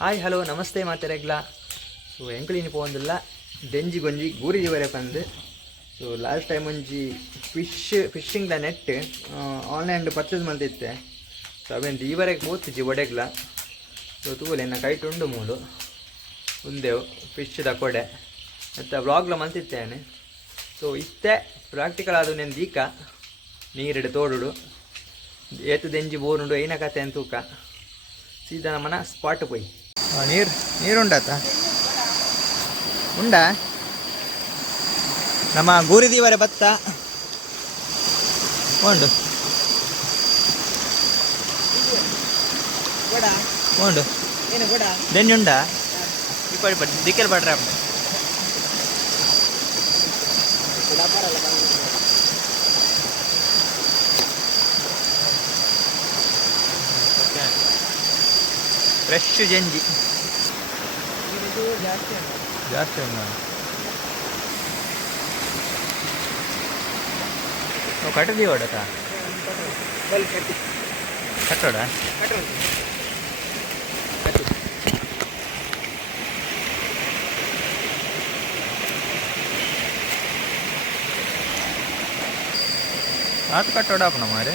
Hi hello ನಮಸ್ತೆ ಮಾತೆರೆಗ್ಲ. So ಎಂಕುಲಿನಿ ಪೋಂದಿಲ್ಲ ದೆಂಜಿ ಗೊಂಜಿ ಗೂರಿಜಿ ಬರೆ ಪಂದು. So last time ಒಂಜಿ ಫಿಶಿಂಗ್ದ ನೆಟ್ ಆನ್ಲೈನ್ ಪರ್ಚೇಸ್ ಮಾಡ್ತಿದ್ದೆ. ಸೊ ಅವೇನು ಈವರೆಗೆ ಪೋತಿಜಿ ಒಡೆಗ್ಲ. ಸೊ ತೂಲೆ ಎನ್ನ ಕೈಟ್ ಉಂಡು ಮೂಲು ಉಂದೆವು ಫಿಶ್ದ ಕೊಡೆ ಮತ್ತು ವ್ಲಾಗ್ಲ ಮಲ್ತಿತ್ತೇನೆ. ಸೊ ಇತ್ತೆ ಪ್ರಾಕ್ಟಿಕಲ್ ಆದ ನೆನ್ ದೀಕ ನೀರಿಡು ತೋಡುಡು ಏತು ದೆಂಜಿ ಬೋರುಂಡು ಏನ ಕತೆ ಅಂತ ತೂಕ ಸೀದಾ ನಮ್ಮನ ಸ್ಪಾಟ್ ಪೋಯ್ ನೀರುಂಡಾತ ಉಂಡ ನಮ್ಮ ಗೂರಿದೀವರೆ ಬತ್ತ ಉಂಡು ಉಂಡು ದೆಂಜುಂಡ ಇಪ್ಪಡಿ ಬಡ್ ದಿಕ್ಕಲ್ ಬಡ್ರೆ ಫ್ರೆಶ್ ಜಂಜಿ ಜಾಸ್ತಿ ಕಟ್ಟದಿ ಹೊಡಕ ಕಟ್ಟೋಡ ಆತು ಕಟ್ಟೋಡ ಅಪ್ಪನ ಮಾರೆ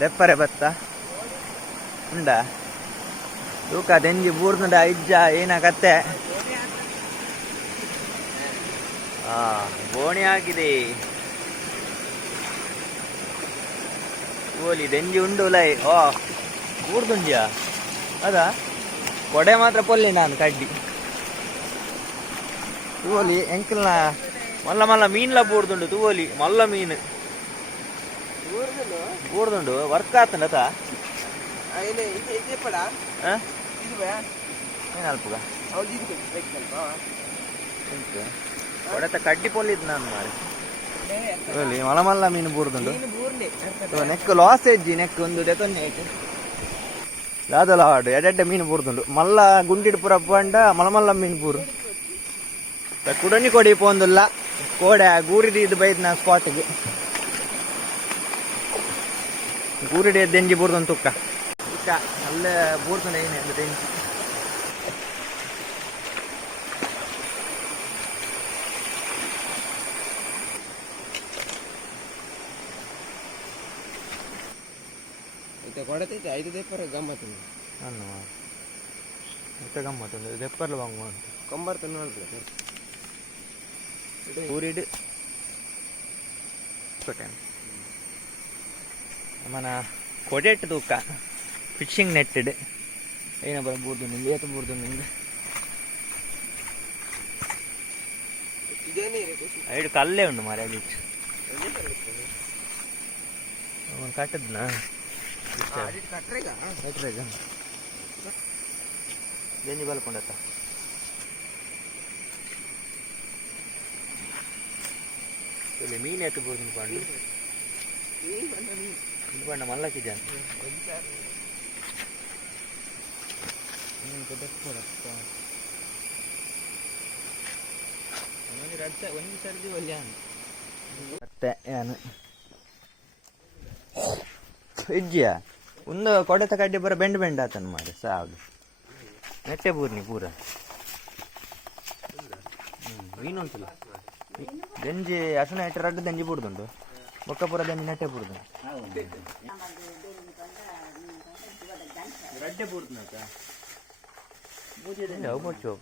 ದೆಪ್ಪರೆ ಬತ್ತ ಉಂಡ ತೂಕ ದೆಂಜಿ ಬೂರ್ನುಡ ಇಜ್ಜ ಏನ ಕತ್ತೆ ಬೋಣಿ ಆಗಿದೆ ಓಲಿ ದೆಂಜಿ ಉಂಡು ಲೈ ಬೂರ್ದುಂಜಿಯಾ ಅದಾ ಕೊಡೆ ಮಾತ್ರ ಪೊಲ್ಲಿ ನಾನು ಕಡ್ಡಿ ತೂವಲಿ ಎಂಕಲ್ನ ಮಲ್ಲ ಮಲ್ಲ ಮೀನ್ಲ ಬೂರ್ದುಂಡು ತೂವಲಿ ಮಲ್ಲ ಮೀನು ಬೂರ್ದುಂಡು ವರ್ಕ್ ಆತಂಡ ಏನಲ್ಪಗ ಹೊಡೆತ ಕಡ್ಡಿ ಪೊಲ್ಲಿದ್ ನಾನು ಮಾರಿ ಮಲ್ಲ ಮಲ್ಲ ಮೀನು ಬೂರ್ದುಂಡು ನೆಕ್ ಲಾಸ್ ಎಜ್ಜಿ ನೆಕ್ ಒಂದು ದೆತೊನ್ನೆ ಲಾದಲ ಹಾಡು ಎಡೆಡ್ಡೆ ಮೀನು ಬೂರ್ದುಂಡು ಮಲ್ಲ ಗುಂಡಿಡು ಪುರ ಪಂಡ ಮಲ್ಲ ಮಲ್ಲ ಮೀನು ಬೂರು ಕುಡನಿ ಕೊಡಿ ಪೋಂದುಲ್ಲ ಕೋಡೆ ಗೂರಿಡಿ ಇದು ಬೈದ್ನ ಸ್ಪಾಟ್ಗೆ ಗೂರಿಡಿ ದೆಂಜಿ ಬೂರ್ದೊಂದು ತುಕ್ಕ ಇಕ್ಕ ಅಲ್ಲೇ ಬೂರ್ದುಂಡ ಏನೇ ದೆಂಜಿ ಕೊಡತೈತೆ 5 ದೆಪ್ಪರ ಗಮ್ಮತ್ತು ಅನ್ನ ಮತ್ತೆ ಗಮ್ಮತ್ತು ದೆಪ್ಪರ್ಲು ವಾಂಗು ಕೊಂಬರ್ತ ನೋಡ್ರಿ ಊರಿಡು ನಮ್ಮನ ಕೊಡೆಟ್ ತೂಕ ಫಿಶಿಂಗ್ ನೆಟ್ಟೆಡ್ ಏನ ಬರ ಬೂರ್ದು ನಿಂಗೆ ಏತು ಬೂರ್ದು ನಿಂಗೆ ಐದು ಕಲ್ಲೇ ಉಂಡು ಮಾರ ಅಲ್ಲಿ ಕಟ್ಟದ್ನಾ ಜಂಜಿ ಬಲ್ಕೊಂಡತ್ತ ಮೀನು ಎತ್ತು ಬೋದು ಪಾಂಡು ಪಂಡ ಮಲ್ಲಕ್ಕಿದ್ದಾನೆ ಒಂದು ಸರ್ದಿ ಒಳ್ಳೆ ಮತ್ತೆ ಏನು ಇಜ್ಜಿಯ ಒಂದು ಕೊಡೆತ ಕಡ್ಡಿ ಪೂರ ಬೆಂಡ್ ಬೆಂಡ್ ಆತನ ಮಾಡಿ ಸಾವು ನೆಟ್ಟೆ ಪೂರ್ನಿ ಪೂರ ಮೀನು ಉಂಟಲ್ಲ ದೆಂಜಿ ಹಸುನ ಇಟ್ಟು ರಡ್ಡು ದೆಂಜಿ ಬಿಡುದುಂಟು ಬೊಕ್ಕ ಪೂರ ದೆಂಜಿ ನೆಟ್ಟೆ ಬಿಡುದು ರಡ್ಡೆ ಬಿಡುದು ಅವು ಬಚ್ಚು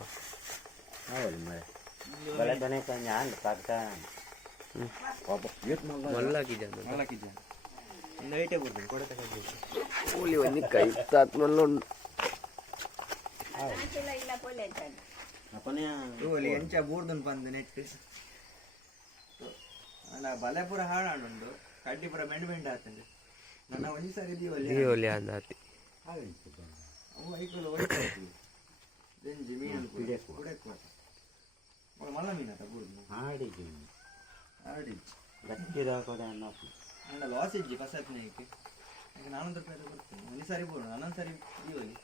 ಎಂಚ ಬೂರ್ದನ್ ಬಂದು ನೆಟ್ ಅಲ್ಲ ಬಲೆ ಪೂರ ಹಾಳಾಡುಂಡು ಕಡ್ಡಿ ಪೂರ ಬೆಂಡ್ ಬೆಂಡ್ ಆತಂದೆ ನನ್ನ ಒಂದ್ ಸಾರಿ ದೀವಲಿ ಆದಾತಿ ಅವು ಐಕಲು ಒಯ್ತಾಯ್ತು ದೆಂಜಿ ಮೀನು ಕುಡೆಕ್ಕು ಮಲ್ಲ ಮೀನತ ಬೂರ್ದು ಆಡಿಜಿ ಅಂಡ ಲಾಸ್ ಇಜ್ಜಿ ಕಸತ್ನೇಕೆ ಈಗ 400 ರೂಪಾಯಿ ಬರ್ತೇನೆ ಒಂದು ಸಾರಿ ಬೋಡು ಹನ್ನೊಂದು ಸಾರಿ ದೀವಲಿ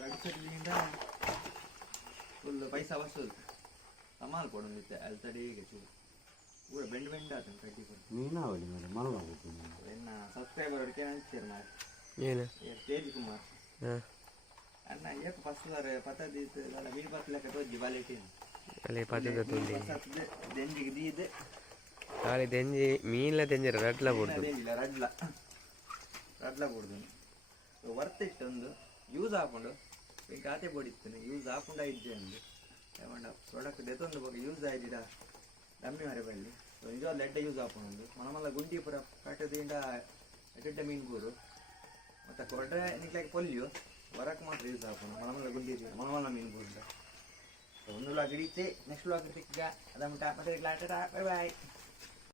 ಗಡ್ಸಲಿಂದ ಫುಲ್ ಪೈಸಾ ವಸೂಲು ಕಮಾಲ್ ಕೊಡೋದಿತ್ತೆ ಅಲ್ಲಿ ತಡಿಗೆ ಚೂರು ಪೂರ ಬೆಂಡ್ ಬೆಂಡ್ ಆತನ ಕಡ್ಡಿ ಎನ್ನ ಸಬ್ಸ್ಕ್ರೈಬರ್ ಅವ್ರಿಗೆ ಹಂಚ್ತೀರ ಮಾರು ಏನು ತೇಜ್ ಕುಮಾರ್ ಅಣ್ಣ ಏಕ ಫಸ್ಟ್ ಸಾರಿ ಪತ್ತದಿತ್ತು ಅಲ್ಲ ಮೀನು ಪತ್ತಲೆಕ್ಕ ತೋಜಿ ಬಾಲೆಟಿ ಅಲ್ಲೇ ಪತ್ತದ ತೊಂದಿ ದೆಂಜಿಗೆ ದೀದೆ ಖಾಲಿ ದೆಂಜಿ ಮೀನ್ಲ ದೆಂಜಿರ ರಡ್ಲ ಬಿಡ್ದು ರಡ್ಲ ಬಿಡ್ದು ವರ್ತ್ ಇಟ್ಟು ಒಂದು ಯೂಸ್ ಹಾಕೊಂಡು ಈಗ ಖಾತೆ ಬೋಡಿತ್ತೇನೆ ಯೂಸ್ ಹಾಕೊಂಡ ಇದ್ದೆ ಒಂದು ಏಮಂಡ ಪ್ರಾಡಕ್ಟ್ ದೆತ್ತೊಂದು ಬಗ್ಗೆ ಯೂಸ್ ಆಯ್ದಿಡ ಡಮ್ಮಿ ಮರೆ ಬಳ್ಳಿ ನಿಜವಾದ ಎಡ್ಡೆ ಯೂಸ್ ಹಾಕೊಂಡು ಮನಮಲ್ಲ ಗುಂಡಿ ಪುರ ಕಟ್ಟದಿಂದ ಎಡ್ಡ ಮೀನು ಕೂರು ಮತ್ತು ಕೊಡ್ರೆ ನಿಕ್ಲಾಗಿ ಪೊಲ್ಯು ಹೊರಕ್ಕೆ ಮಾತ್ರ ಯೂಸ್ ಹಾಕೊಂಡು ಮನಮಲ್ಲ ಗುಂಡಿ ಮನಮಲ್ಲ ಮೀನು ಕೂರಿಂದ ಒಂದು ಲಾಗ್ ಹಿಡಿತೆ ನೆಕ್ಸ್ಟ್ ಲಾಗ್ ಸಿಕ್ಕ ಅದಮ್ಮ ಮತ್ತೆ ಬಾಯ್ ಬಾಯ್